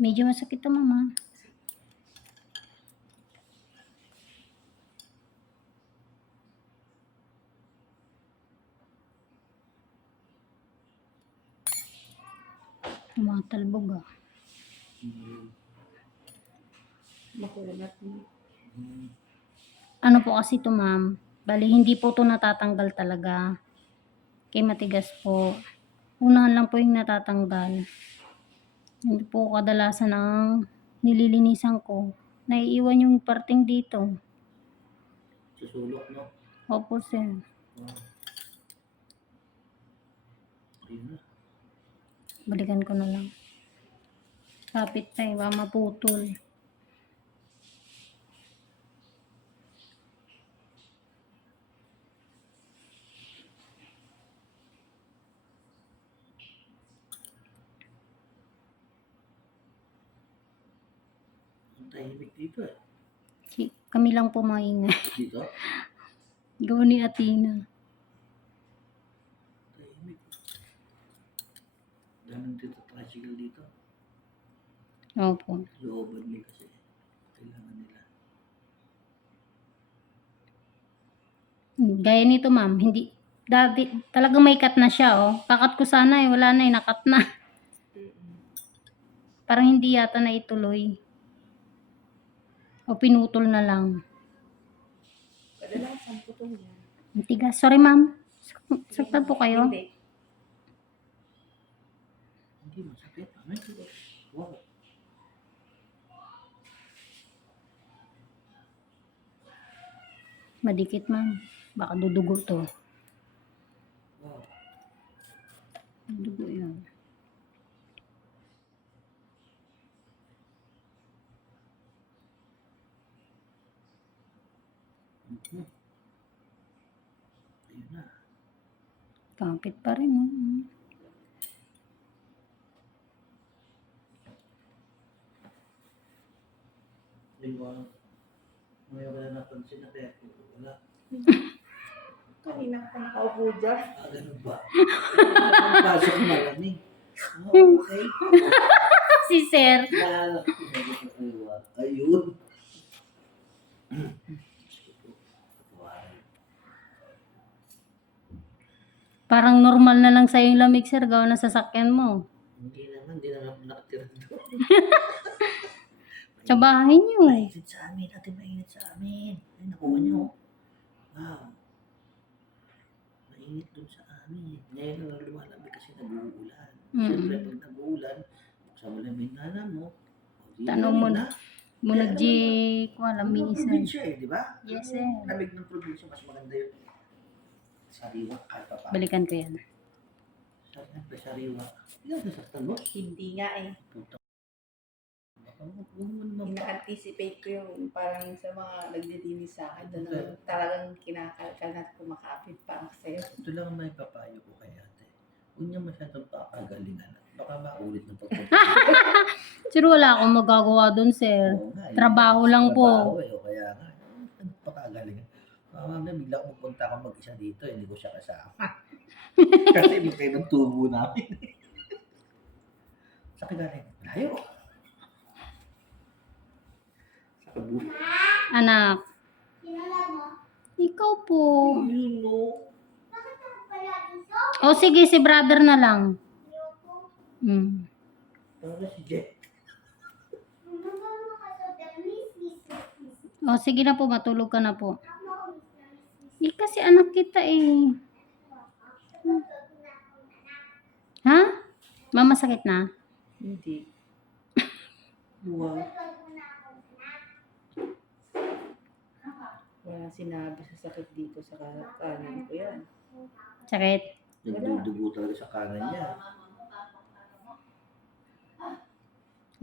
Medyo masakit to, mama. Tumatalbog ah. Makulat mo. Ano po kasi to ma'am? Bali, hindi po to natatanggal talaga. Kay matigas po. Unahan lang po yung natatanggal. Hindi po kadalasan ang nililinisan ko. Naiiwan yung parting dito. Susulok, no? Opo, sir. Ayun na. Balikan ko na lang. Kapit pa eh, baka maputol. Tahimik dito eh. Kami lang po maingay. Dito? Gawa ni Athena. Tahimik. Daming dito tricycle dito. Opo. Looban nila kasi. Kailangan nila. Gaya nito ma'am, hindi, dati, talagang may cut na siya oh. Kakat ko sana eh, wala na eh, nakat na. Parang hindi yata na ituloy. O pinutol na lang. Kadalasan ito yan. Ang tigas. Sorry ma'am. Sak- Saktan po kayo? Hindi. Hindi masakit. Ano? Wow. Madikit ma'am. Baka dudugo to. Dudugo yun. Ayun na. Kapit pa rin oh. Alam. Ngayon wala napansin na kaya wala. Kanina ka nakaupo dyan. Ah, ganun ba? Pasok malamig. Ah, okay. si sir. Ko. Ayun. Parang normal na lang sa'yo yung lamig sir. Gawa na sasakyan mo. Hindi naman, hindi naman ako nakatira doon. Sa bahay niyo. Mainit sa amin, ate mainit sa amin. Ay, nakuha niyo. Wow. Mainit doon sa amin. Ngayon na lang lumalamig kasi nag-uulan. Mm. Siyempre, pag nag-uulan, buksan mo lang yung mo. Tanong mo na. Munag di ko alam minsan. probinsya eh, di ba? Yes, sir. Lamig ng probinsya, mas maganda yun. Sariwa, kahit pa pa. Balikan ko yan. Siyempre, sariwa. Yan, nasaktan mo. Hindi nga eh. Puta. Ina-anticipate ko yung parang sa mga nagdidinis sa akin. Doon naman talagang kinakalkal at kumakapit pa ako sa'yo. Ito lang ang may papayo ko kay ate. Huwag niya masyadong papagalingan. Baka maulit ng pagpunta. Sir, wala akong magagawa dun, sir. Oo nga, eh. Trabaho lang po. Trabaho eh, o kaya nga. Pagpakagalingan. Baka mamaya bigla akong magpunta ako mag-isa dito, hindi ko siya kasama. Kasi hindi kayo ng tubo namin. Sa kagaling, layo. Sa kabu. Anak. Ikaw po. Yun no. O sige, si brother na lang. Hmm. Para si Jack. O sige na po, matulog ka na po. Eh, kasi anak kita eh. Ha? Mama sakit na? Hindi. Wow. Wala sinabi sa sakit dito sa kanan ko yan. Sakit. Nagdudugo talaga sa kanan niya.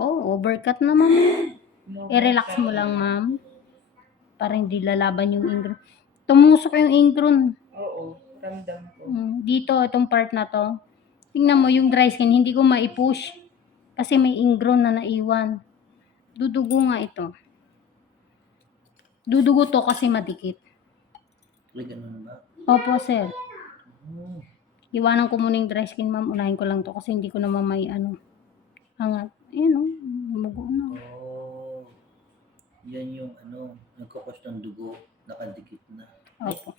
Oh, overcut na mama. I-relax mo lang, ma'am. Para hindi lalaban yung ingron. Tumusok yung ingron. Oo, ramdam ko. Mm, Dito, itong part na to. Tingnan mo, yung dry skin, hindi ko maipush. Kasi may ingron na naiwan. Dudugo nga ito. Dudugo to kasi madikit. May ganun ba? Opo, sir. Oh. Iwanan ko muna yung dry skin, ma'am. Unahin ko lang to kasi hindi ko naman may ano. Angat. Ayun o, lumugo na. Oh, yan yung ano, nagkakos ng dugo, nakadikit na. Opo.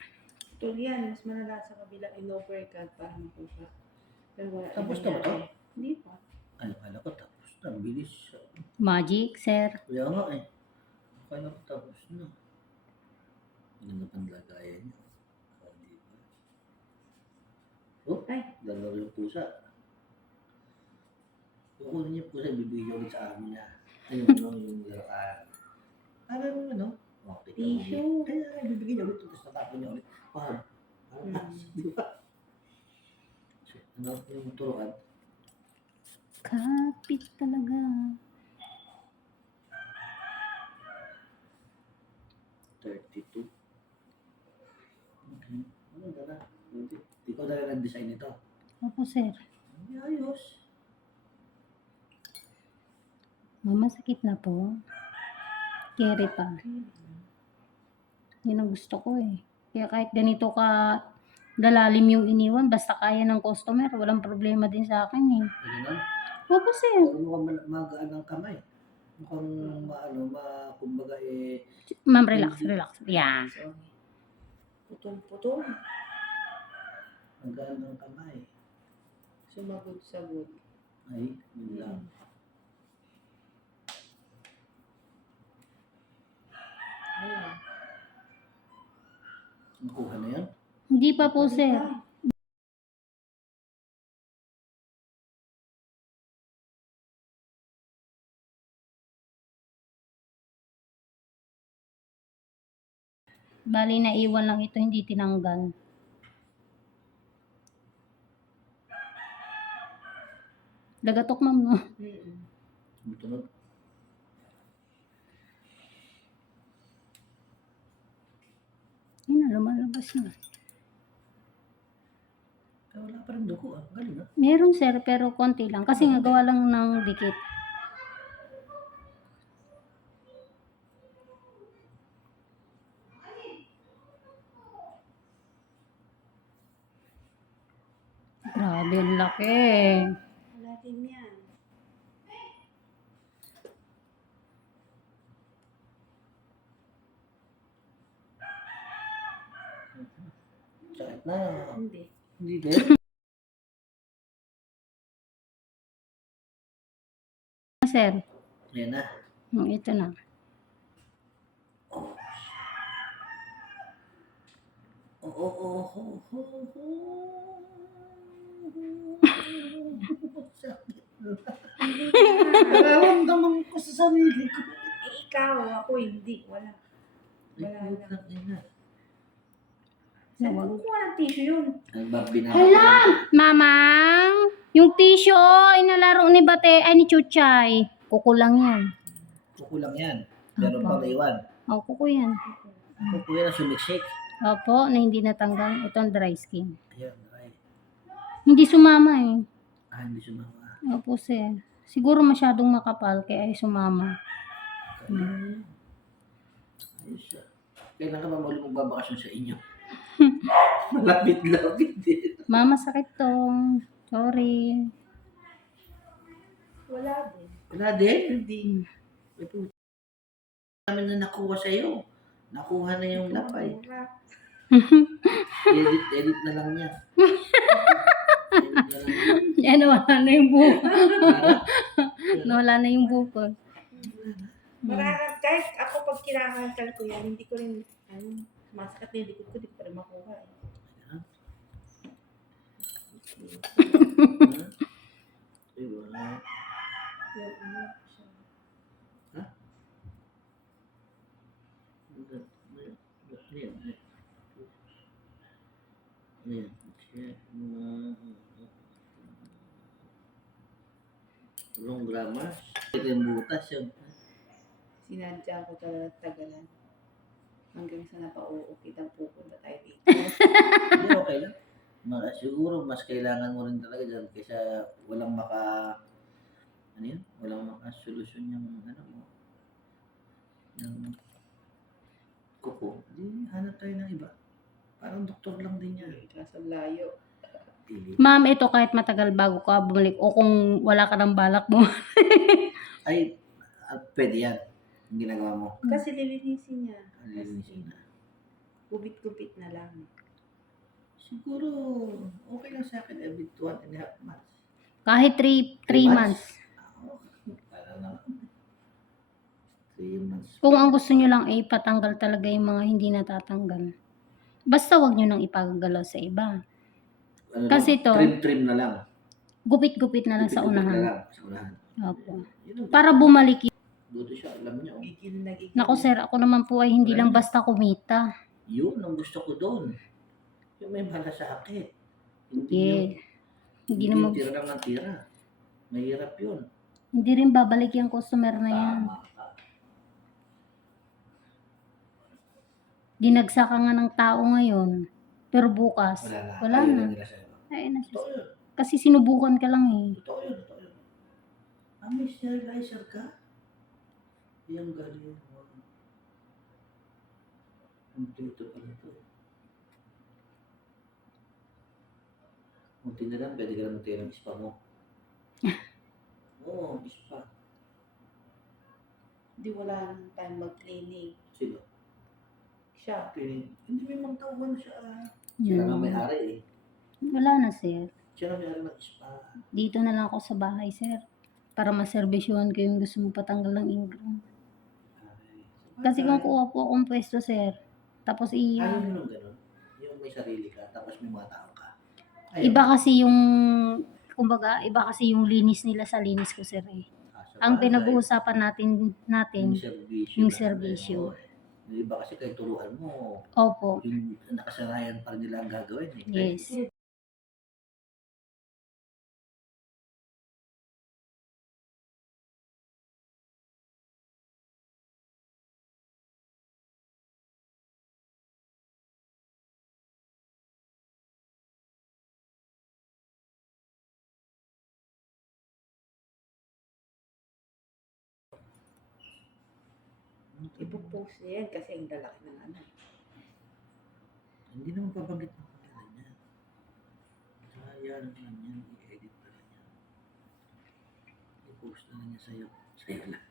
Ito yan, mas malala sa kabila, in-overcut para makuha. Pero wala Tapos naman na ba to? Hindi pa. Ano, kala ko tapos na, ang bilis. Magic, sir. Kaya nga eh. Kala ko tapos na. Ganda pang lagayan niya. Oh, ba? Oh, Ay. dalawa yung pusa. Kukunin niya yung pusa, bibigyan niya ulit sa amin niya. Ayun, ano, yung laruan. Alam mo ano? Okay, Tissue. Kaya nga, bibigyan niya ulit, tapos tatapon niya ulit. Pahal. Di ba? So, Ano yung turuan? Kapit talaga. Thirty-two. Okay. Ano na. Ikaw na rin ang-design nito. Opo, sir. Ay, Ayos. Mama, sakit na po. Carry pa. Yun ang gusto ko eh. Kaya kahit ganito ka dalalim yung iniwan, basta kaya ng customer, walang problema din sa akin eh. Ano na? Opo, sir. Mukhang magaan ang kamay. Mukhang maano, ma, kumbaga eh, Ma'am, relax, relax. Yan. Sorry. Putol-putol. magaan ang kamay. Sumagot-sagot. Ay, yun lang. Ayun. Nakuha na yan? Hindi pa po, sir. Bali, naiwan lang ito, hindi tinanggal. Dagatok, ma'am, no? Mm-mm. Butunod. Yun na, lumalabas na. Kaya wala pa rin dugo ah. Galing ah. Meron, sir, pero konti lang. Kasi nga gawa lang ng dikit. Grabe, ang laki. Wala din yan. Sakit na. Hindi. Hindi din. Sir, Yan na. Hmm, ito na. Oh. Oh, oh, oh, oh, oh, oh. Na. Nararamdaman ko sa sarili ko. Eh, ikaw, ako hindi. Wala. Wala ina. Saan ko kukuha ng tissue yun? Ang. Hala! Mamang, yung tissue, oh, inalaro ni Bate, ay ni Chuchay. Kukulang yan. Kukulang yan. Meron Apa. pang naiwan. O, kuko yan. Kukuya na sumiksik. Opo, na hindi natanggal. Ito ang dry skin. Ayan, ay. Hindi sumama eh. Ah, hindi sumama. Opo, sir. Siguro masyadong makapal, kaya ay sumama. Kaya, ayos ah. Kailan ka ba muli magbabakasyon sa inyo? Malapit-lapit din. Mama, sakit to. Sorry. Wala din. Wala din. Hindi. Puto. namin na nakuha sa iyo. Nakuha na yung lapay. Edit, edit na lang niya. Yan, wala na yung buko. Para, Wala na yung buko. Mararap, kahit ako pag kinakakal ko yan, hindi ko rin, ano, masakit na likod ko, hindi ko pa rin makuha eh. Diba? Yung, ano, siya. Ayan. Ayan. Check mo. Long gramas. Ito yung butas yun. Sinadya ko talaga tagalan. Hanggang sa napauukit ang pupunta tayo dito. Okay lang. Ma- siguro mas kailangan mo rin talaga dyan kaysa walang maka ano yun? Walang makasolusyon yung ano mo. Yung kuko. Di, hanap tayo ng iba. Parang doktor lang din yan. Kaso layo. Pili. Ma'am, ito kahit matagal bago ka bumalik o kung wala ka ng balak mo. Ay, ah, pwede yan. Yung ginagawa mo. Kasi lilinisin niya. Alinisin na. Gupit-gupit na lang. Siguro, okay lang sa akin every two and a half months. Kahit 3 Three months. Ah. Para. Three months. Kung ang gusto nyo lang ay patanggal talaga yung mga hindi natatanggal. Basta wag nyo nang ipagagalaw sa iba. Ano Kasi to- Trim-trim na lang. Gupit-gupit na lang sa Gupit-gupit na unahan. lang sa unahan. Opo. Yun ang- Para bumalik yun. Buti siya, alam niya. oh. Gigil na gigil. Nako sir, ako naman po ay hindi lang basta kumita. Yun ang gusto ko doon. Yung may malasakit. Hindi Yeah. yung, Hindi hindi naman, yung tira lang ng tira. Mahirap yun. hindi rin babalik yung customer na yan. Tama. Dinagsa ka nga ng tao ngayon. Pero bukas, Wala na. wala na. Ay, na. Kasi sinubukan ka lang eh. Totoo yun. Totoo yun. Ah, may sterilizer ka? Yung galing mo. Kompleto pala ito. Munti na lang, pwede ka lang magtayo ng spa mo. Oo, spa. Hindi wala nang time mag-cleaning. Sino? Siya. Cleaning. Hindi may mga tauhan siya. ah. Siya na may-ari eh. Wala na sir. Siya na may-ari ng spa. Dito na lang ako sa bahay sir. Para maservisyohan ko yung gusto mong patanggal ng ingrown. Ay, Kasi kung sabagay. kuha po akong pwesto sir, tapos. Ayaw mo nung ganun. Yung may sarili ka, tapos may mga tao ka. Iba kasi yung, kumbaga, iba kasi yung linis nila sa linis ko sir eh. Ah, sa Ang bagay. pinag-uusapan natin, natin, Yung servisyo. yung servisyo. Iba kasi kahit turuan mo, opo, yung nakasanayan pa nila ang gagawin. Eh. yes. Ipopost niya yan kasi ang lalaki ng ano. Hindi naman pabanggit mo kung niya. Kaya lang yan, i-edit pa lang yan. I-post na lang niya sa'yo. Sa'yo lang.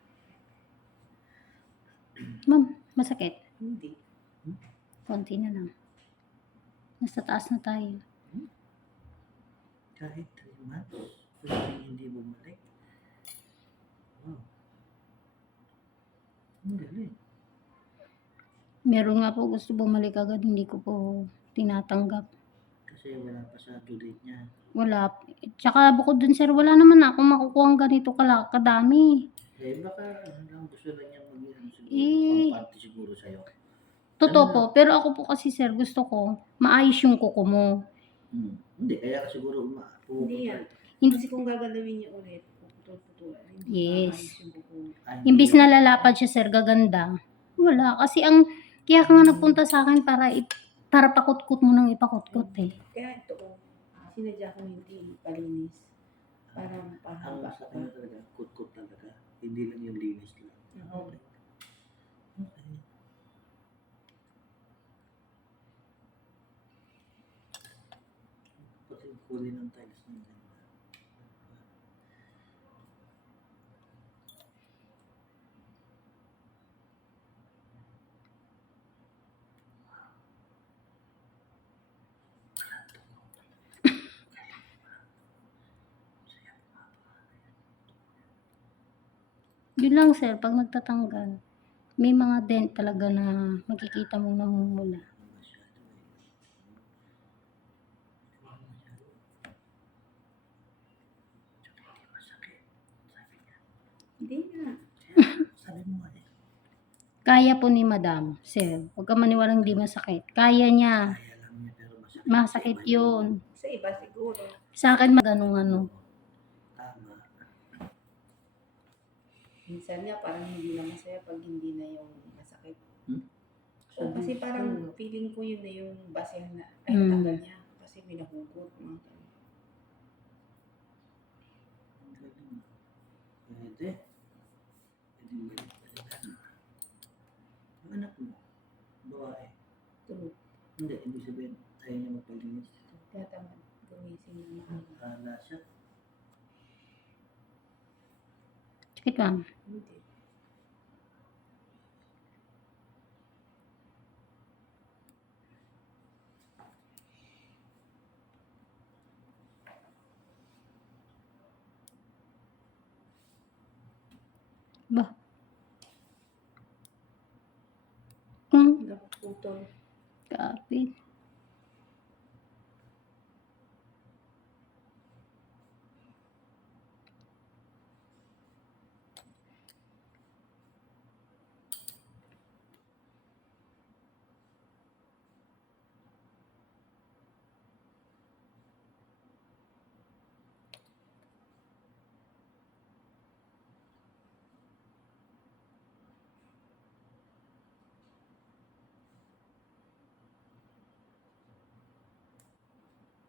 Ma'am, masakit. Hindi. Konti na lang. Nasa taas na tayo. Kahit 3 months, pwede hindi bumalik. Wow. Ang galing. Meron nga po gusto bumalik agad, hindi ko po tinatanggap. Kasi wala pa sa due date niya. Wala. Tsaka bukod dun sir, wala naman akong makukuha ng ganito kala, kadami. Eh, baka ano lang gusto lang niya mag ano, siguro, Eh. pampante siguro sa'yo. Totoo Ano? po. Pero ako po kasi sir, gusto ko, maayos yung kuko mo. Hmm. Hindi, kaya ka siguro uma. Hindi yan. Hindi- Kasi kung gagalawin niya ulit, puputol-putulan. Hindi Yes. maayos yung buko. Ay, Imbis na lalapad siya sir, gaganda. Wala. Kasi ang, kaya ka nga nagpunta sa akin para, ip, para pakutkot mo nang ipakutkot eh. Kaya ito, oh, sinadya ko hindi palinis. Para Ang mapahaba sa pa. kanya talaga, kut-kut talaga. Hindi lang yung linis lang. Oo. Okay. Okay. Pati yung kulay ng tiles niya. Yun lang sir, pag nagtatanggal, may mga dent talaga na makikita mong hindi. Hindi na. Sabi mo eh. Kaya po ni madam, sir. Huwag ka maniwalang di masakit. Kaya niya. Masakit. Yun. Sa iba siguro. Sa akin, maganong ano. Minsan nga parang hindi na masaya pag hindi na yung masakit. Hmm? O kasi parang mo, feeling ko yun na yung basehan na ay Hmm. tanggal niya. Kasi may nahugot. Mga ganun. ang. Pwede. Pwede balik balikan. Yung anak mo, babae. Tulog. Hindi, ibig sabihin, ayaw niya magpalinis. Tatamad. gumising na maaga. Kala siya. Sakit ma'am. Hindi. Ba? Hmm, Naputol. kapit.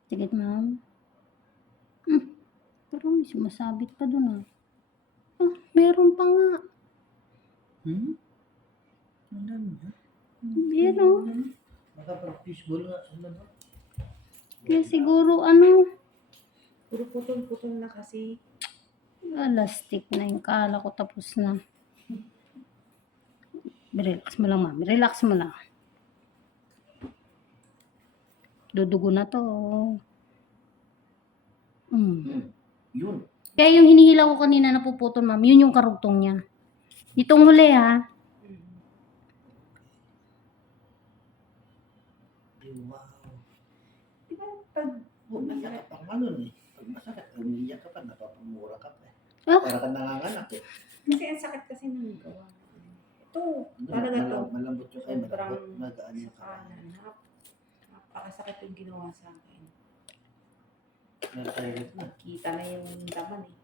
Sakit ma'am. Hmm, parang may sumasabit pa dun ah. Ah, meron pa nga. Hmm? Alam niya. Yan oh. Baka pag fishball nga sa labas. Kaya siguro ano, Puro putol-putol na kasi. elastic na yung kala ko tapos na. Relax mo lang ma'am, relax mo lang. Dudugo na to. Mm. Hmm. Yun. Kaya yung hinihila ko kanina na puputol ma'am, yun yung karugtong niya. Itong huli ha, wow. Di ba pag Oh, masakit ang ano eh. Pag masakit, umiiyak ka pa, napapamura ka pa. eh. Ah. Para ka nanganganak eh. Kasi ang sakit kasi nung gawa. Ito, talaga to. Malam- Malambot yung ay, malambot. Magaan yung kanan. Nap- Napakasakit yung ginawa sa akin. Nasa- Kita na yung laman eh.